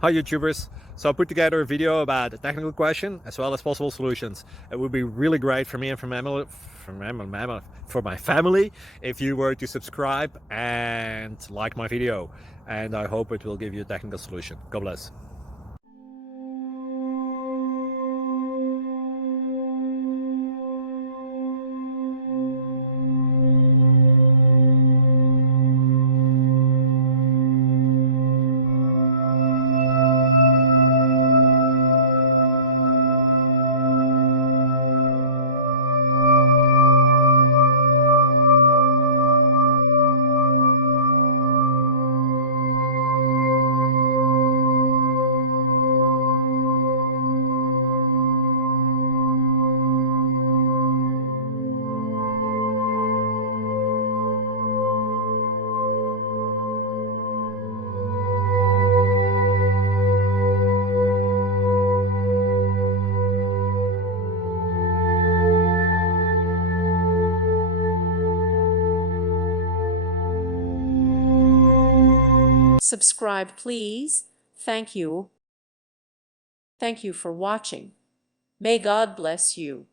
Hi YouTubers. So I put together a video about a technical question as well as possible solutions. It would be really great for me and for my family if you were to subscribe and like my video. And I hope it will give you a technical solution. God bless. Subscribe, please. Thank you. Thank you for watching. May God bless you.